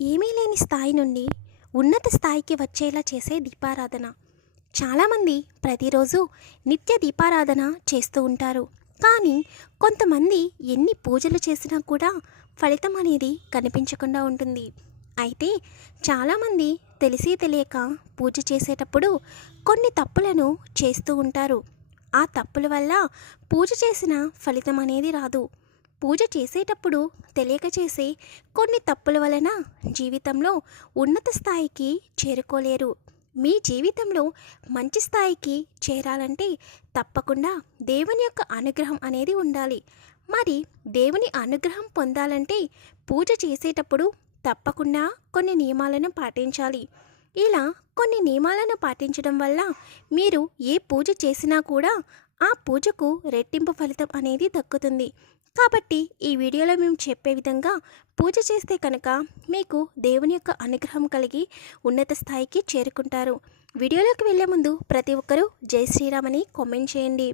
ఏమీ లేని స్థాయి నుండి ఉన్నత స్థాయికి వచ్చేలా చేసే దీపారాధన. చాలామంది ప్రతిరోజు నిత్య దీపారాధన చేస్తూ ఉంటారు. కానీ కొంతమంది ఎన్ని పూజలు చేసినా కూడా ఫలితం అనేది కనిపించకుండా ఉంటుంది. అయితే చాలామంది తెలిసి తెలియక పూజ చేసేటప్పుడు కొన్ని తప్పులను చేస్తూ ఉంటారు. ఆ తప్పుల వల్ల పూజ చేసిన ఫలితం అనేది రాదు. పూజ చేసేటప్పుడు తెలియక చేసే కొన్ని తప్పుల వలన జీవితంలో ఉన్నత స్థాయికి చేరుకోలేరు. మీ జీవితంలో మంచి స్థాయికి చేరాలంటే తప్పకుండా దేవుని యొక్క అనుగ్రహం అనేది ఉండాలి. మరి దేవుని అనుగ్రహం పొందాలంటే పూజ చేసేటప్పుడు తప్పకుండా కొన్ని నియమాలను పాటించాలి. ఇలా కొన్ని నియమాలను పాటించడం వల్ల మీరు ఏ పూజ చేసినా కూడా ఆ పూజకు రెట్టింపు ఫలితం అనేది దక్కుతుంది. కాబట్టి ఈ వీడియోలో మేము చెప్పే విధంగా పూజ చేస్తే కనుక మీకు దేవుని యొక్క అనుగ్రహం కలిగి ఉన్నత స్థాయికి చేరుకుంటారు. వీడియోలోకి వెళ్ళే ముందు ప్రతి ఒక్కరూ జై శ్రీరామ్ అని కామెంట్ చేయండి.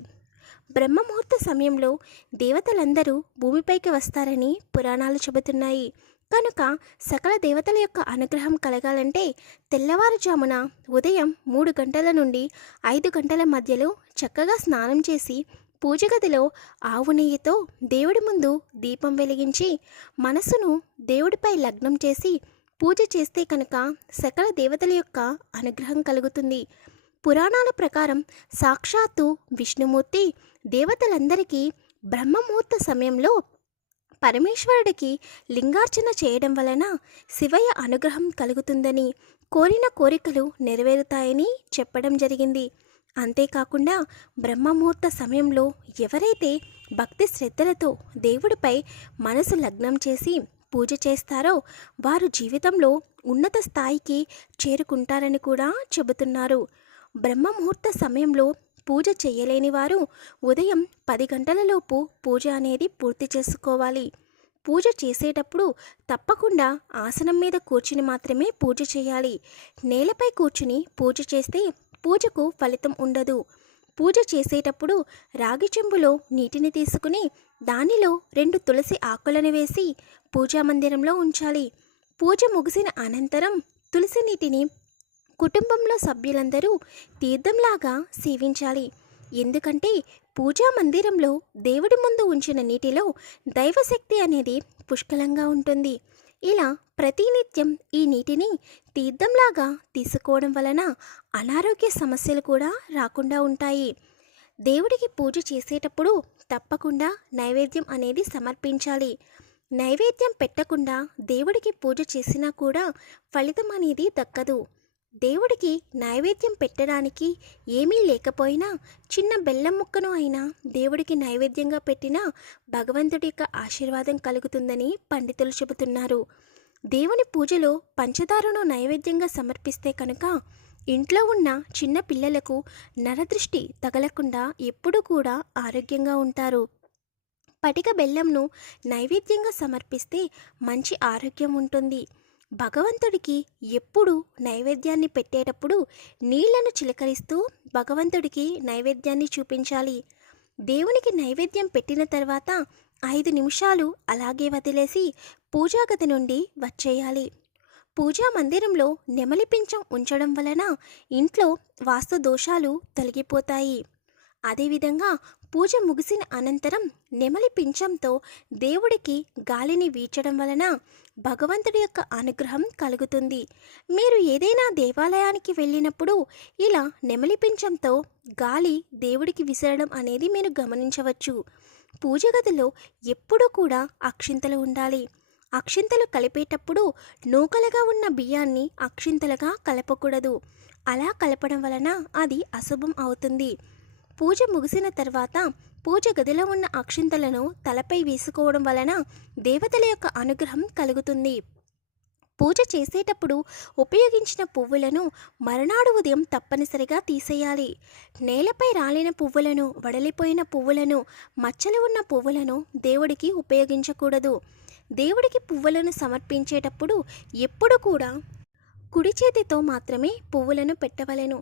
బ్రహ్మముహూర్త సమయంలో దేవతలందరూ భూమిపైకి వస్తారని పురాణాలు చెబుతున్నాయి. కనుక సకల దేవతల యొక్క అనుగ్రహం కలగాలంటే తెల్లవారుజామున ఉదయం మూడు గంటల నుండి ఐదు గంటల మధ్యలో చక్కగా స్నానం చేసి పూజ గదిలో ఆవు నెయ్యితో దేవుడి ముందు దీపం వెలిగించి మనసును దేవుడిపై లగ్నం చేసి పూజ చేస్తే కనుక సకల దేవతల యొక్క అనుగ్రహం కలుగుతుంది. పురాణాల ప్రకారం సాక్షాత్తు విష్ణుమూర్తి దేవతలందరికీ బ్రహ్మముహూర్త సమయంలో పరమేశ్వరుడికి లింగార్చన చేయడం వలన శివయ్య అనుగ్రహం కలుగుతుందని కోరిన కోరికలు నెరవేరుతాయని చెప్పడం జరిగింది. అంతేకాకుండా బ్రహ్మముహూర్త సమయంలో ఎవరైతే భక్తి శ్రద్ధలతో దేవుడిపై మనసు లగ్నం చేసి పూజ చేస్తారో వారు జీవితంలో ఉన్నత స్థాయికి చేరుకుంటారని కూడా చెబుతున్నారు. బ్రహ్మముహూర్త సమయంలో పూజ చేయలేని వారు ఉదయం పది గంటలలోపు పూజ అనేది పూర్తి చేసుకోవాలి. పూజ చేసేటప్పుడు తప్పకుండా ఆసనం మీద కూర్చుని మాత్రమే పూజ చేయాలి. నేలపై కూర్చుని పూజ చేస్తే పూజకు ఫలితం ఉండదు. పూజ చేసేటప్పుడు రాగి చెంబులో నీటిని తీసుకుని దానిలో రెండు తులసి ఆకులను వేసి పూజా మందిరంలో ఉంచాలి. పూజ ముగిసిన అనంతరం తులసి నీటిని కుటుంబంలో సభ్యులందరూ తీర్థంలాగా సేవించాలి. ఎందుకంటే పూజా మందిరంలో దేవుడి ముందు ఉంచిన నీటిలో దైవశక్తి అనేది పుష్కలంగా ఉంటుంది. ఇలా ప్రతినిత్యం ఈ నీటిని తీర్థంలాగా తీసుకోవడం వలన అనారోగ్య సమస్యలు కూడా రాకుండా ఉంటాయి. దేవుడికి పూజ చేసేటప్పుడు తప్పకుండా నైవేద్యం అనేది సమర్పించాలి. నైవేద్యం పెట్టకుండా దేవుడికి పూజ చేసినా కూడా ఫలితం అనేది దక్కదు. దేవుడికి నైవేద్యం పెట్టడానికి ఏమీ లేకపోయినా చిన్న బెల్లం ముక్కను అయినా దేవుడికి నైవేద్యంగా పెట్టినా భగవంతుడి యొక్క ఆశీర్వాదం కలుగుతుందని పండితులు చెబుతున్నారు. దేవుని పూజలో పంచదారను నైవేద్యంగా సమర్పిస్తే కనుక ఇంట్లో ఉన్న చిన్న పిల్లలకు నరదృష్టి తగలకుండా ఎప్పుడూ కూడా ఆరోగ్యంగా ఉంటారు. పటిక బెల్లంను నైవేద్యంగా సమర్పిస్తే మంచి ఆరోగ్యం ఉంటుంది. భగవంతుడికి ఎప్పుడు నైవేద్యాన్ని పెట్టేటప్పుడు నీళ్ళను చిలకరిస్తూ భగవంతుడికి నైవేద్యాన్ని చూపించాలి. దేవునికి నైవేద్యం పెట్టిన తర్వాత ఐదు నిమిషాలు అలాగే వదిలేసి పూజాగది నుండి వచ్చేయాలి. పూజా మందిరంలో నెమలి పించం ఉంచడం వలన ఇంట్లో వాస్తు దోషాలు తొలగిపోతాయి. అదేవిధంగా పూజ ముగిసిన అనంతరం నెమలి పించంతో దేవుడికి గాలిని వీచడం వలన భగవంతుడి యొక్క అనుగ్రహం కలుగుతుంది. మీరు ఏదైనా దేవాలయానికి వెళ్ళినప్పుడు ఇలా నెమలి పింఛంతో గాలి దేవుడికి విసరడం అనేది మీరు గమనించవచ్చు. పూజ గదిలో ఎప్పుడూ కూడా అక్షింతలు ఉండాలి. అక్షింతలు కలిపేటప్పుడు నూకలుగా ఉన్న బియ్యాన్ని అక్షింతలుగా కలపకూడదు. అలా కలపడం వలన అది అశుభం అవుతుంది. పూజ ముగిసిన తర్వాత పూజ గదిలో ఉన్న అక్షింతలను తలపై వేసుకోవడం వలన దేవతల యొక్క అనుగ్రహం కలుగుతుంది. పూజ చేసేటప్పుడు ఉపయోగించిన పువ్వులను మరునాడు ఉదయం తప్పనిసరిగా తీసేయాలి. నేలపై రాలిన పువ్వులను వడలిపోయిన పువ్వులను మచ్చలు ఉన్న పువ్వులను దేవుడికి ఉపయోగించకూడదు. దేవుడికి పువ్వులను సమర్పించేటప్పుడు ఎప్పుడు కూడా కుడి చేతితో మాత్రమే పువ్వులను పెట్టవలెను.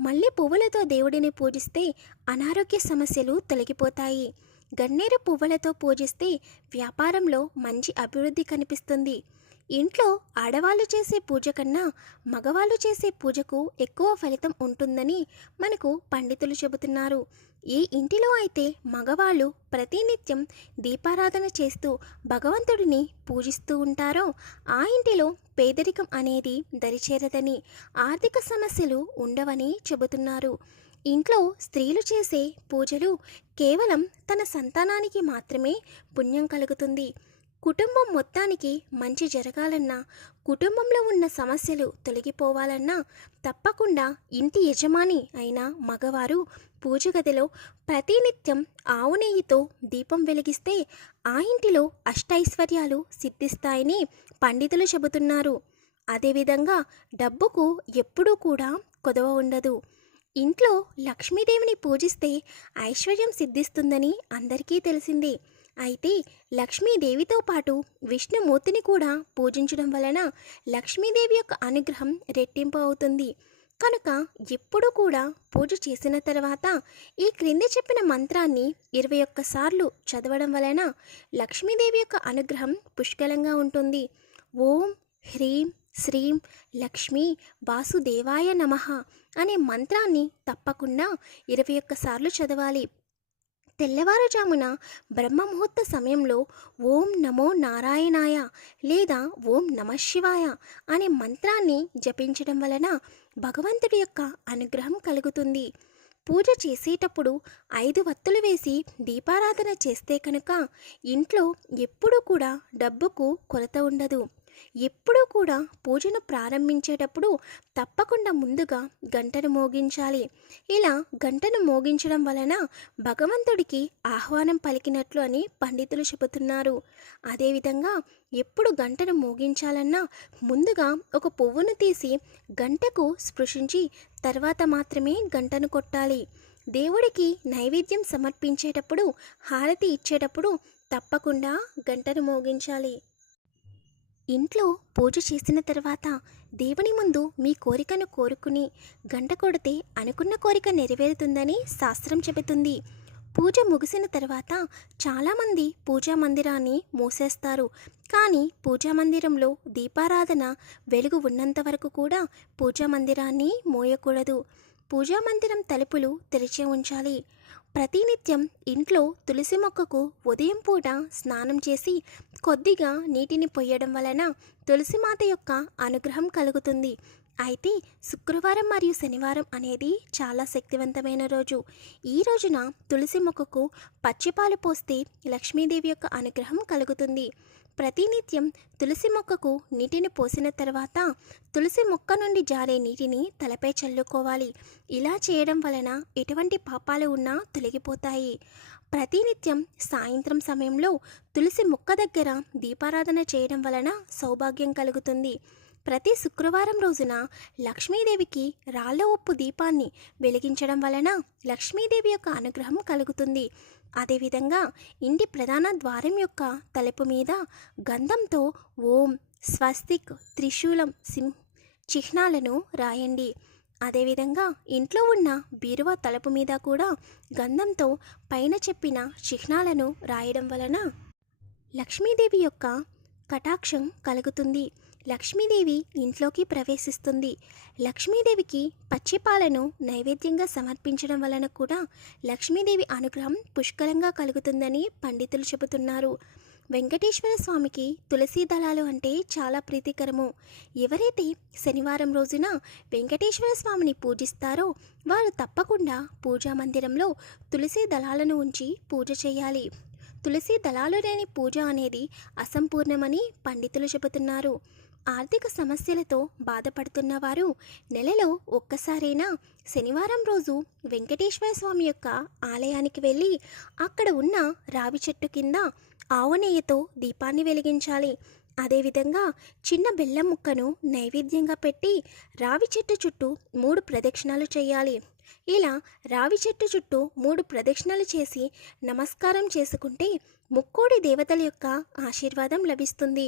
మల్లె పువ్వులతో దేవుడిని పూజిస్తే అనారోగ్య సమస్యలు తొలగిపోతాయి. గన్నేరు పువ్వులతో పూజిస్తే వ్యాపారంలో మంచి అభివృద్ధి కనిపిస్తుంది. ఇంట్లో ఆడవాళ్ళు చేసే పూజ కన్నా మగవాళ్ళు చేసే పూజకు ఎక్కువ ఫలితం ఉంటుందని మనకు పండితులు చెబుతున్నారు. ఏ ఇంటిలో అయితే మగవాళ్ళు ప్రతినిత్యం దీపారాధన చేస్తూ భగవంతుడిని పూజిస్తూ ఉంటారో ఆ ఇంటిలో పేదరికం అనేది దరిచేరదని ఆర్థిక సమస్యలు ఉండవని చెబుతున్నారు. ఇంట్లో స్త్రీలు చేసే పూజలు కేవలం తన సంతానానికి మాత్రమే పుణ్యం కలుగుతుంది. కుటుంబం మొత్తానికి మంచి జరగాలన్నా కుటుంబంలో ఉన్న సమస్యలు తొలగిపోవాలన్నా తప్పకుండా ఇంటి యజమాని అయిన మగవారు పూజ గదిలో ప్రతినిత్యం ఆవు నెయ్యితో దీపం వెలిగిస్తే ఆ ఇంటిలో అష్టైశ్వర్యాలు సిద్ధిస్తాయని పండితులు చెబుతున్నారు. అదేవిధంగా డబ్బుకు ఎప్పుడూ కూడా కొదవ ఉండదు. ఇంట్లో లక్ష్మీదేవిని పూజిస్తే ఐశ్వర్యం సిద్ధిస్తుందని అందరికీ తెలిసిందే. అయితే లక్ష్మీదేవితో పాటు విష్ణుమూర్తిని కూడా పూజించడం వలన లక్ష్మీదేవి యొక్క అనుగ్రహం రెట్టింపు అవుతుంది. కనుక ఎప్పుడు కూడా పూజ చేసిన తర్వాత ఈ క్రింది చెప్పిన మంత్రాన్ని ఇరవై ఒక్కసార్లు చదవడం వలన లక్ష్మీదేవి యొక్క అనుగ్రహం పుష్కలంగా ఉంటుంది. ఓం హ్రీం శ్రీం లక్ష్మీ వాసుదేవాయ నమః అనే మంత్రాన్ని తప్పకుండా ఇరవై ఒక్కసార్లు చదవాలి. తెల్లవారుజామున బ్రహ్మముహూర్త సమయంలో ఓం నమో నారాయణాయ లేదా ఓం నమ శివాయ అనే మంత్రాన్ని జపించడం వలన భగవంతుడి యొక్క అనుగ్రహం కలుగుతుంది. పూజ చేసేటప్పుడు ఐదు వత్తులు వేసి దీపారాధన చేస్తే కనుక ఇంట్లో ఎప్పుడూ కూడా డబ్బుకు కొరత ఉండదు. ఎప్పుడూ కూడా పూజను ప్రారంభించేటప్పుడు తప్పకుండా ముందుగా గంటను మోగించాలి. ఇలా గంటను మోగించడం వలన భగవంతుడికి ఆహ్వానం పలికినట్లు అని పండితులు చెబుతున్నారు. అదేవిధంగా ఎప్పుడు గంటను మోగించాలన్నా ముందుగా ఒక పువ్వును తీసి గంటకు స్పృశించి తర్వాత మాత్రమే గంటను కొట్టాలి. దేవుడికి నైవేద్యం సమర్పించేటప్పుడు హారతి ఇచ్చేటప్పుడు తప్పకుండా గంటను మోగించాలి. ఇంట్లో పూజ చేసిన తర్వాత దేవుని ముందు మీ కోరికను కోరుకుని గంట కొడితే అనుకున్న కోరిక నెరవేరుతుందని శాస్త్రం చెబుతుంది. పూజ ముగిసిన తర్వాత చాలామంది పూజా మందిరాన్ని మూసేస్తారు. కానీ పూజా మందిరంలో దీపారాధన వెలుగు ఉన్నంత వరకు కూడా పూజా మందిరాన్ని మోయకూడదు. పూజా మందిరం తలుపులు తెరిచే ఉంచాలి. ప్రతినిత్యం ఇంట్లో తులసి మొక్కకు ఉదయం పూట స్నానం చేసి కొద్దిగా నీటిని పొయ్యడం వలన తులసిమాత యొక్క అనుగ్రహం కలుగుతుంది. అయితే శుక్రవారం మరియు శనివారం అనేది చాలా శక్తివంతమైన రోజు. ఈ రోజున తులసి మొక్కకు పచ్చిపాలు పోస్తే లక్ష్మీదేవి యొక్క అనుగ్రహం కలుగుతుంది. ప్రతినిత్యం తులసి మొక్కకు నీటిని పోసిన తర్వాత తులసి మొక్క నుండి జారే నీటిని తలపై చల్లుకోవాలి. ఇలా చేయడం వలన ఎటువంటి పాపాలు ఉన్నా తొలగిపోతాయి. ప్రతినిత్యం సాయంత్రం సమయంలో తులసి మొక్క దగ్గర దీపారాధన చేయడం వలన సౌభాగ్యం కలుగుతుంది. ప్రతి శుక్రవారం రోజున లక్ష్మీదేవికి రాళ్ళ ఉప్పు దీపాన్ని వెలిగించడం వలన లక్ష్మీదేవి యొక్క అనుగ్రహం కలుగుతుంది. అదేవిధంగా ఇంటి ప్రధాన ద్వారం యొక్క తలుపు మీద గంధంతో ఓం స్వస్తిక్ త్రిశూలం సిం చిహ్నాలను రాయండి. అదేవిధంగా ఇంట్లో ఉన్న బీరువా తలుపు మీద కూడా గంధంతో పైన చెప్పిన చిహ్నాలను రాయడం వలన లక్ష్మీదేవి యొక్క కటాక్షం కలుగుతుంది. లక్ష్మీదేవి ఇంట్లోకి ప్రవేశిస్తుంది. లక్ష్మీదేవికి పచ్చిపాలను నైవేద్యంగా సమర్పించడం వలన కూడా లక్ష్మీదేవి అనుగ్రహం పుష్కలంగా కలుగుతుందని పండితులు చెబుతున్నారు. వెంకటేశ్వర స్వామికి తులసి దళాలు అంటే చాలా ప్రీతికరము. ఎవరైతే శనివారం రోజున వెంకటేశ్వర స్వామిని పూజిస్తారో వారు తప్పకుండా పూజా మందిరంలో తులసి దళాలను ఉంచి పూజ చేయాలి. తులసి దళాలు లేని పూజ అనేది అసంపూర్ణమని పండితులు చెబుతున్నారు. ఆర్థిక సమస్యలతో బాధపడుతున్న వారు నెలలో ఒక్కసారైనా శనివారం రోజు వెంకటేశ్వర స్వామి యొక్క ఆలయానికి వెళ్ళి అక్కడ ఉన్న రావి చెట్టు కింద ఆవు నెయ్యితో దీపాన్ని వెలిగించాలి. అదేవిధంగా చిన్న బెల్లం ముక్కను నైవేద్యంగా పెట్టి రావి చెట్టు చుట్టూ మూడు ప్రదక్షిణాలు చేయాలి. ఇలా రావి చెట్టు చుట్టూ మూడు ప్రదక్షిణలు చేసి నమస్కారం చేసుకుంటే ముక్కోడి దేవతల యొక్క ఆశీర్వాదం లభిస్తుంది.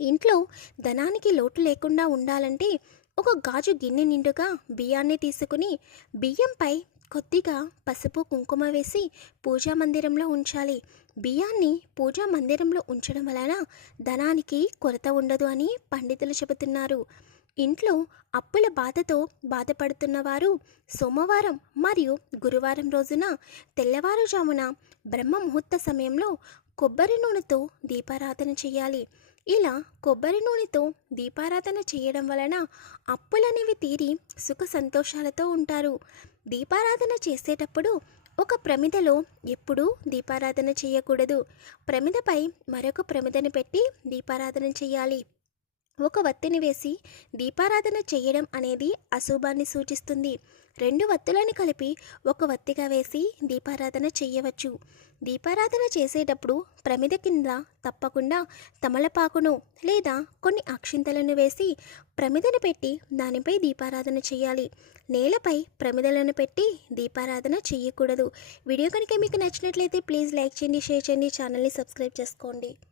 ఇంట్లో ధనానికి లోటు లేకుండా ఉండాలంటే ఒక గాజు గిన్నె నిండుగా బియ్యాన్ని తీసుకుని బియ్యంపై కొద్దిగా పసుపు కుంకుమ వేసి పూజా మందిరంలో ఉంచాలి. బియ్యాన్ని పూజా మందిరంలో ఉంచడం వలన ధనానికి కొరత ఉండదు అని పండితులు చెబుతున్నారు. ఇంట్లో అప్పుల బాధతో బాధపడుతున్నవారు సోమవారం మరియు గురువారం రోజున తెల్లవారుజామున బ్రహ్మ ముహూర్త సమయంలో కొబ్బరి నూనెతో దీపారాధన చేయాలి. ఇలా కొబ్బరి నూనెతో దీపారాధన చేయడం వలన అప్పులనేవి తీరి సుఖ సంతోషాలతో ఉంటారు. దీపారాధన చేసేటప్పుడు ఒక ప్రమిదలో ఎప్పుడూ దీపారాధన చేయకూడదు. ప్రమిదపై మరొక ప్రమిదను పెట్టి దీపారాధన చేయాలి. ఒక వత్తిని వేసి దీపారాధన చేయడం అనేది అశుభాన్ని సూచిస్తుంది. రెండు వత్తులను కలిపి ఒక వత్తిగా వేసి దీపారాధన చేయవచ్చు దీపారాధన చేసేటప్పుడు ప్రమిద కింద తప్పకుండా తమలపాకును లేదా కొన్ని అక్షింతలను వేసి ప్రమిదను పెట్టి దానిపై దీపారాధన చేయాలి నేలపై ప్రమిదలను పెట్టి దీపారాధన చేయకూడదు వీడియో కనుక మీకు నచ్చినట్లయితే ప్లీజ్ లైక్ చేయండి షేర్ చేయండి ఛానల్ని సబ్స్క్రైబ్ చేసుకోండి.